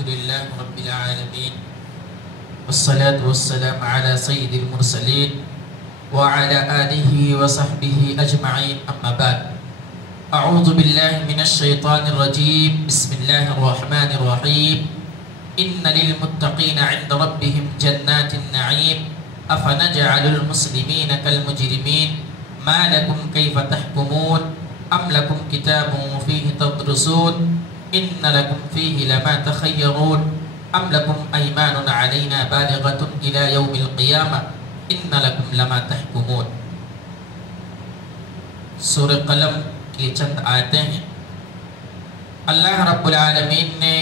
لله رب العالمين والصلاة والسلام على سيد المرسلين وعلى آله وصحبه أجمعين أما بعد أعوذ بالله من الشيطان الرجيم بسم الله الرحمن الرحيم إن للمتقين عند ربهم جنات النعيم أفنجعل المسلمين كالمجرمين ما لكم كيف تحكمون أم لكم كتاب فيه تدرسون إن لكم فيه لما تخيرون أم لكم أيمان علينا بالغة إلى يوم القيامة إن لكم لما تحكمون. سورہ قلم کی چند آیتیں ہیں. اللہ رب العالمین نے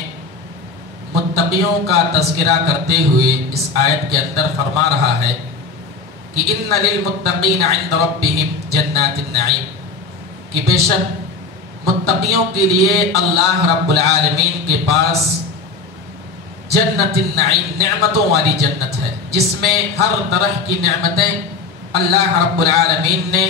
متقیوں کا تذکرہ کرتے ہوئے اس آیت کے اندر فرما رہا ہے کہ ان للمتقین عند ربهم جنات النعیم، کہ بے شک متقیوں کے لیے اللہ رب العالمین کے پاس جنت النعیم، نعمتوں والی جنت ہے، جس میں ہر طرح کی نعمتیں اللہ رب العالمین نے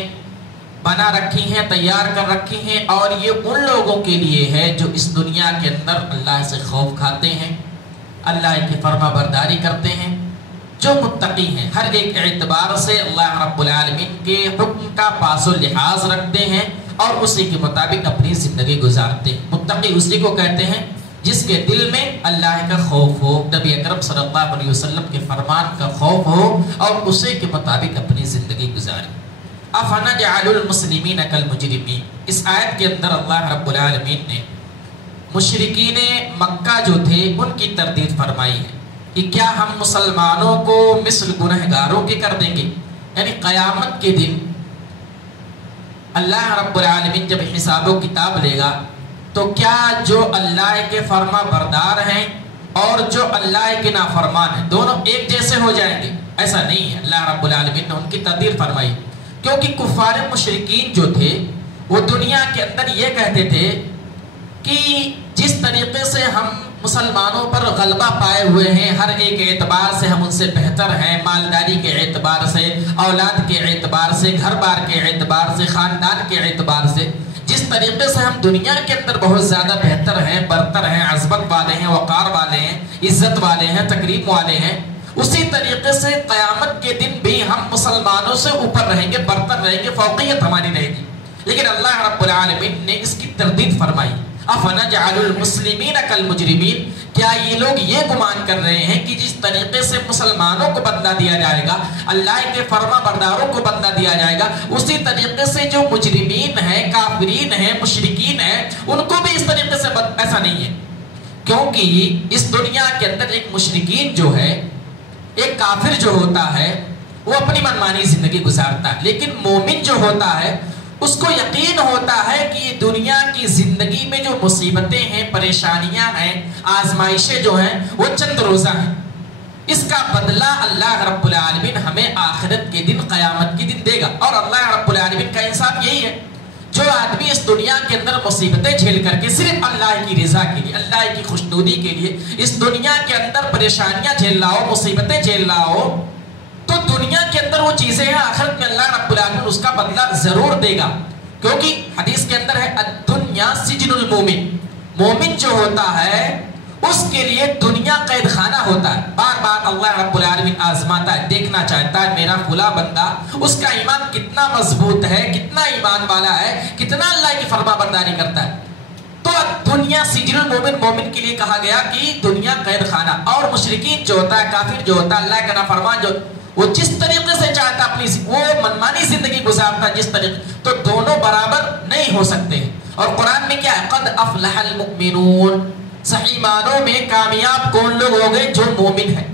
بنا رکھی ہیں، تیار کر رکھی ہیں، اور یہ ان لوگوں کے لیے ہے جو اس دنیا کے اندر اللہ سے خوف کھاتے ہیں، اللہ کی فرما برداری کرتے ہیں، جو متقی ہیں، ہر ایک اعتبار سے اللہ رب العالمین کے حکم کا پاس و لحاظ رکھتے ہیں اور اسی کے مطابق اپنی زندگی گزارتے ہیں. متقی اسی کو کہتے ہیں جس کے دل میں اللہ کا خوف ہو، نبی اکرم صلی اللہ علیہ وسلم کے فرمان کا خوف ہو اور اسی کے مطابق اپنی زندگی گزارے. افنجعل المسلمین کالمجرمین، اس آیت کے اندر اللہ رب العالمین نے مشرکین مکہ جو تھے ان کی تردید فرمائی ہے کہ کیا ہم مسلمانوں کو مثل گنہگاروں کے کر دیں گے؟ یعنی قیامت کے دن اللہ رب العالمین جب حساب و کتاب لے گا تو کیا جو اللہ کے فرما بردار ہیں اور جو اللہ کے نافرمان ہیں دونوں ایک جیسے ہو جائیں گے؟ ایسا نہیں ہے. اللہ رب العالمین نے ان کی تردید فرمائی کیونکہ کفار مشرکین جو تھے وہ دنیا کے اندر یہ کہتے تھے کہ جس طریقے سے ہم مسلمانوں پر غلبہ پائے ہوئے ہیں، ہر ایک اعتبار سے ہم ان سے بہتر ہیں، مالداری کے اعتبار سے، اولاد کے اعتبار سے، گھر بار کے اعتبار سے، خاندان کے اعتبار سے، جس طریقے سے ہم دنیا کے اندر بہت زیادہ بہتر ہیں، برتر ہیں، عظمت والے ہیں، وقار والے ہیں، عزت والے ہیں، تکریم والے ہیں، اسی طریقے سے قیامت کے دن بھی ہم مسلمانوں سے اوپر رہیں گے، برتر رہیں گے، فوقیت ہماری رہے گی. لیکن اللہ رب العالمین نے اس کی تردید فرمائی. افنجعل المسلمین کالمجرمین، کیا یہ لوگ یہ گمان کر رہے ہیں کہ جس طریقے سے مسلمانوں کو بدلہ دیا جائے گا، اللہ کے فرما برداروں کو بدلہ دیا جائے گا، اسی طریقے سے جو مجرمین ہیں، کافرین ہیں، مشرکین ہیں، ان کو بھی اس طریقے سے ایسا نہیں ہے. کیونکہ اس دنیا کے اندر ایک مشرکین جو ہے، ایک کافر جو ہوتا ہے وہ اپنی منمانی زندگی گزارتا ہے، لیکن مومن جو ہوتا ہے اس کو یقین ہوتا ہے کہ یہ دنیا کی زندگی میں جو مصیبتیں ہیں، پریشانیاں ہیں، آزمائشیں جو ہیں وہ چند روزہ ہیں. اس کا بدلہ اللہ رب العالمین ہمیں آخرت کے دن، قیامت کے دن دے گا. اور اللہ رب العالمین کا انصاف یہی ہے، جو آدمی اس دنیا کے اندر مصیبتیں جھیل کر کے صرف اللہ کی رضا کے لیے، اللہ کی خوشنودی کے لیے اس دنیا کے اندر پریشانیاں جھیل رہا ہو، مصیبتیں جھیل رہا ہو، تو دنیا کے اندر وہ چیزیں ہیں، آخرت میں اللہ رب العالمین اس کا بدلہ ضرور دے گا. کیونکہ حدیث کے اندر ہے الدنیا سجن المومن، مومن جو ہوتا ہے اس کے لیے دنیا قید خانہ ہوتا ہے. بار بار اللہ رب العالمین آزماتا ہے، دیکھنا چاہتا ہے میرا فلاں بندہ، اس کا ایمان کتنا مضبوط ہے، کتنا ایمان والا ہے، کتنا اللہ کی فرما برداری کرتا ہے. تو دنیا سجن المومن، مومن کے لیے کہا گیا کہ دنیا قید خانہ. اور مشرکین جو ہوتا ہے، کافر جو ہوتا ہے، اللہ کا نافرمان جو وہ جس طریقے سے چاہتا اپنی وہ منمانی زندگی گزارتا جس طریقے، تو دونوں برابر نہیں ہو سکتے ہیں. اور قرآن میں کیا ہے؟ قد افلح المؤمنون، صحیح معنوں میں کامیاب کون لوگ ہو گئے؟ جو مومن ہیں.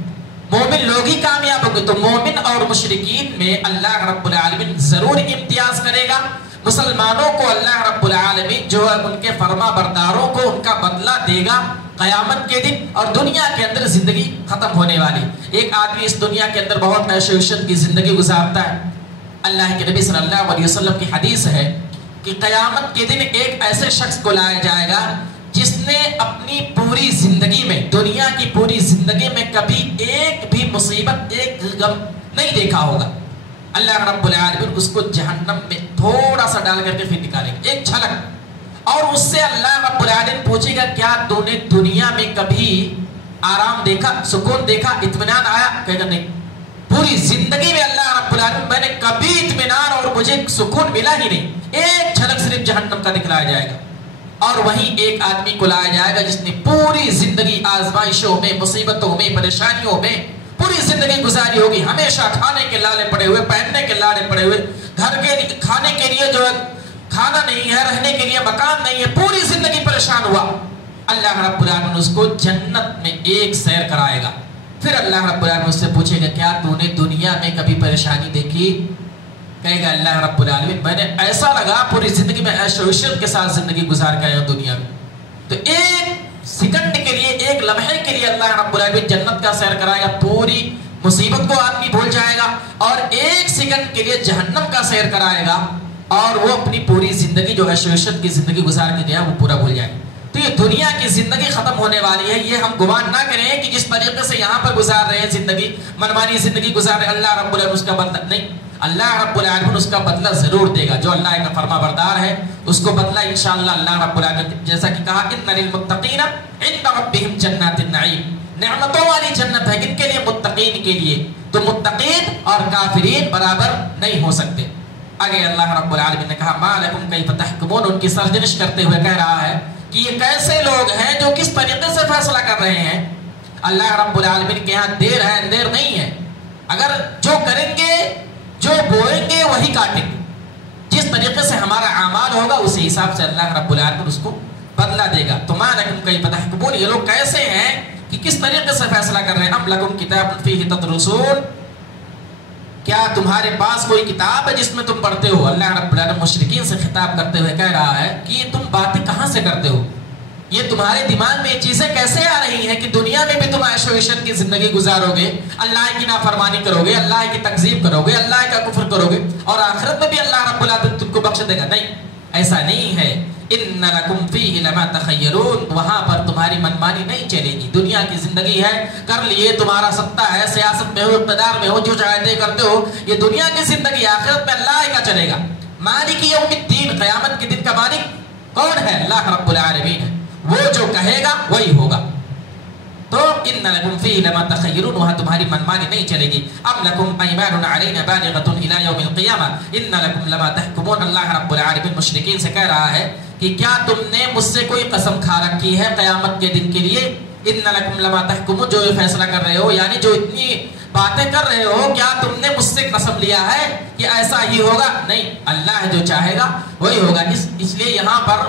مومن لوگ ہی کامیاب ہو گئے. تو مومن اور مشرکین میں اللہ رب العالمین ضرور امتیاز کرے گا. مسلمانوں کو اللہ رب العالمین جو ہے ان کے فرما برداروں کو ان کا بدلہ دے گا قیامت کے دن. اور دنیا کے اندر زندگی ختم ہونے والی. ایک آدمی اس دنیا کے اندر بہت عیش و عشرت کی زندگی گزارتا ہے. اللہ کے نبی صلی اللہ علیہ وسلم کی حدیث ہے کہ قیامت کے دن ایک ایسے شخص کو لایا جائے گا جس نے اپنی پوری زندگی میں، دنیا کی پوری زندگی میں کبھی ایک بھی مصیبت، ایک غم نہیں دیکھا ہوگا. اللہ رب العالمین اس کو جہنم میں تھوڑا سا ڈال کر کے پھر نکالیں گے، ایک جھلک. اور اس سے اللہ رب العالمین پوچھے گا گا کیا تو نے دنیا میں کبھی آرام دیکھا, سکون دیکھا, اطمینان آیا؟ کہے گا نہیں, پوری زندگی میں اللہ رب العالمین میں نے کبھی اطمینان اور مجھے سکون ملا ہی نہیں. ایک جھلک صرف جہنم کا دکھلایا جائے گا, اور وہیں ایک آدمی کو لایا جائے گا جس نے پوری زندگی آزمائشوں میں, مصیبتوں میں, پریشانیوں میں پوری زندگی گزاری ہوگی, ہمیشہ کھانے کے لالے پڑے ہوئے, پہننے کے لاڑے پڑے ہوئے, گھر کے کھانے کے لیے جو ہے کھانا نہیں ہے, رہنے کے لیے مکان نہیں ہے, پوری زندگی پریشان ہوا. اللہ رب العالمین اس کو جنت میں ایک سیر کرائے گا. پھر اللہ رب العالمین اس سے پوچھے گا کیا تو نے دنیا میں کبھی پریشانی دیکھی؟ کہے گا اللہ رب العالمین میں نے ایسا لگا پوری زندگی میں عیش و عشرت کے ساتھ زندگی گزار کے آیا ہوں دنیا میں. تو ایک سیکنڈ کے لیے, ایک لمحے کے لیے اللہ رب العالمین جنت کا سیر کرائے گا, پوری مصیبت کو آدمی بھول جائے گا, اور ایک سیکنڈ کے لیے جہنم کا سیر کرائے گا, اور وہ اپنی پوری زندگی جو عیش و عشرت کی زندگی گزار کے گیا وہ پورا بھول جائے. تو یہ دنیا کی زندگی ختم ہونے والی ہے. یہ ہم گمان نہ کریں کہ جس طریقے سے یہاں پر گزار رہے ہیں زندگی, منمانی زندگی گزار رہے ہیں, اللہ رب العالمین اس کا بدلہ نہیں, اللہ رب العالمین اس کا بدلہ ضرور دے گا. جو اللہ کا فرما بردار ہے اس کو بدلہ انشاءاللہ اللہ رب العالمین, جیسا کہ کہا ان للمتقین عند ربهم جنات النعیم, نعمتوں والی جنت ہے کن کے لیے؟ متقین کے لیے. تو متقین اور کافرین برابر نہیں ہو سکتے. آگے اللہ رب العالمین نے کہا ما لکم کیف تحکمون, ان کی سرزنش کرتے ہوئے کہہ رہا ہے کہ یہ کیسے لوگ ہیں جو کس طریقے سے فیصلہ کر رہے ہیں. اللہ رب العالمین کے یہاں دیر ہے اندیر نہیں ہے. اگر جو کریں گے, جو بوئیں گے وہی کاٹیں گے. جس طریقے سے ہمارا اعمال ہوگا اسی حساب سے اللہ رب العالمین اس کو بدلہ دے گا. تو ما لکم کیف تحکمون, یہ لوگ کیسے ہیں کہ کس طریقے سے فیصلہ کر رہے ہیں. ام لکم کتاب فیہ تدرسون, کیا تمہارے پاس کوئی کتاب ہے جس میں تم پڑھتے ہو؟ اللہ رب العالمین مشرکین سے خطاب کرتے ہوئے کہہ رہا ہے کہ یہ تم باتیں کہاں سے کرتے ہو, یہ تمہارے دماغ میں یہ چیزیں کیسے آ رہی ہیں کہ دنیا میں بھی تم عیش و عشرت کی زندگی گزارو گے, اللہ کی نافرمانی کرو گے, اللہ کی تکذیب کرو گے, اللہ کا کفر کرو گے, اور آخرت میں بھی اللہ رب العالمین تم کو بخش دے گا؟ نہیں, ایسا نہیں ہے. ان لکم فیہ لما تخیرون, وہاں پر تمہاری منمانی نہیں چلے گی. دنیا کی زندگی ہے, کر لیے, تمہارا سطح ہے, سیاست میں ہو, اقتدار میں ہو, جو چاہتے کرتے ہو, یہ دنیا کی زندگی. آخرت میں اللہ کا چلے گا. مالک یوم الدین, قیامت کے دن کا مالک کون ہے؟ اللہ رب العالمین ہے. وہ جو کہے گا وہی ہوگا. تو ان لکم فیہ لما تخیرون, وہاں تمہاری منمانی نہیں چلے گی. ام لکم ایمان علینا بالغۃ الی یوم القیامہ ان لکم لما تحکمون, اللہ رب العالمین مشرکین سے کہہ رہا ہے کہ کیا تم نے مجھ سے کوئی قسم کھا رکھی ہے قیامت کے دن کے لیے؟ ان لکم لما تحکمون, جو یہ فیصلہ کر رہے ہو, یعنی جو اتنی باتیں کر رہے ہو, کیا تم نے مجھ سے قسم لیا ہے کہ ایسا ہی ہوگا؟ نہیں, اللہ جو چاہے گا وہی ہوگا. اس لیے یہاں پر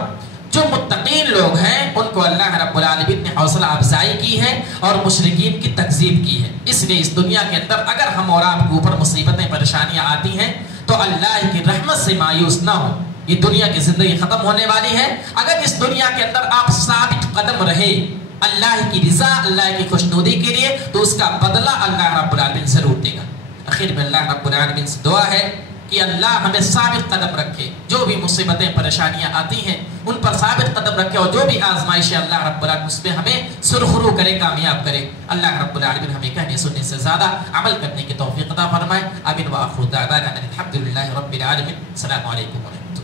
جو متقین لوگ ہیں ان کو اللہ رب العالمین نے حوصلہ افزائی کی ہے اور مشرکین کی تکذیب کی ہے. اس لیے اس دنیا کے اندر اگر ہم اور آپ کے اوپر مصیبتیں, پریشانیاں آتی ہیں تو اللہ کی رحمت سے مایوس نہ ہو. یہ دنیا کی زندگی ختم ہونے والی ہے. اگر اس دنیا کے اندر آپ ثابت قدم رہے اللہ کی رضا, اللہ کی خوشنودی کے لیے, تو اس کا بدلہ اللہ رب العالمین ضرور دے گا. آخر میں اللہ رب العالمین سے دعا ہے کہ اللہ ہمیں ثابت قدم رکھے. جو بھی مصیبتیں, پریشانیاں آتی ہیں ان پر ثابت قدم رکھے, اور جو بھی آزمائشیں اللہ رب العالمین اس پہ ہمیں سرخرو کرے, کامیاب کرے. اللہ رب العالمین ہمیں کہنے سننے سے زیادہ عمل کرنے کی توفیق عطا فرمائے. آمین وآخر دعوانا ان الحمدللہ رب العالمین. السلام علیکم ورحمۃ اللہ.